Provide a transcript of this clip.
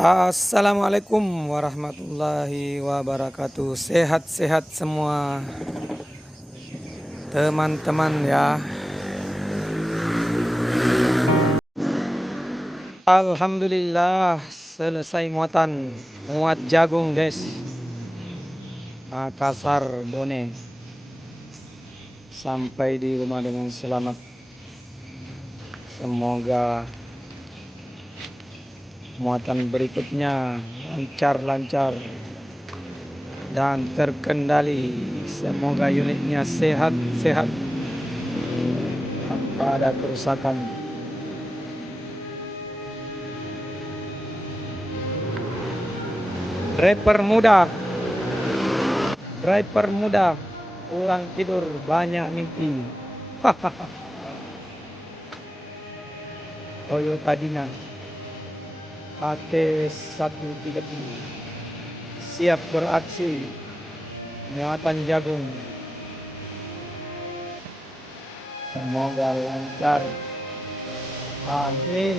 Assalamualaikum warahmatullahi wabarakatuh. Sehat-sehat semua teman-teman ya. Alhamdulillah selesai muat jagung guys. Makassar Bone. Sampai di rumah dengan selamat. Semoga muatan berikutnya lancar-lancar dan terkendali. Semoga unitnya sehat-sehat tanpa ada kerusakan. Driver muda kurang tidur banyak mimpi. Toyota Dyna HT 130 siap beraksi muatan jagung. Semoga lancar, amin.